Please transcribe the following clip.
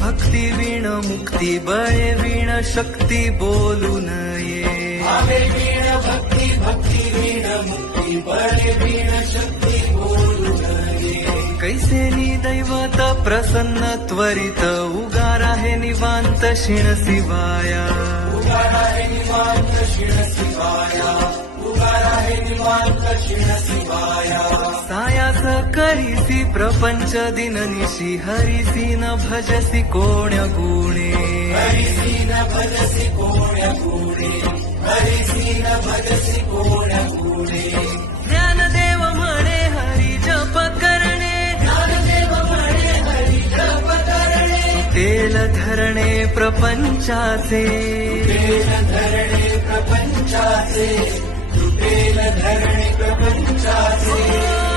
भक्ती वीण मुक्ती बळे वीण शक्ती बोलू नये भावे वीण भक्ती भक्ती वीण मुक्ती बळे वीण शक्ती बोलू नये कैसे दैवत प्रसन्न त्वरित उगार आहे निवांत शिण शिवाया उगार आहे निवांत शिण शिवाया उगार आहे निवांत शिण शिवाया सायास करीसी प्रपंच दिननिशी हरिसी न भजसी कोण्या गुणे हरिसी न भजसी कोण्या गुणे हरिसी न भजसी कोण्या गुणे ज्ञानदेव म्हणे हरी जप करणे ज्ञानदेव म्हणे हरी जप करणे तेल धरणे प्रपंचाचे तुटेल धरणे प्रपंचाचे तुटेल धरणे प्रपंचाचे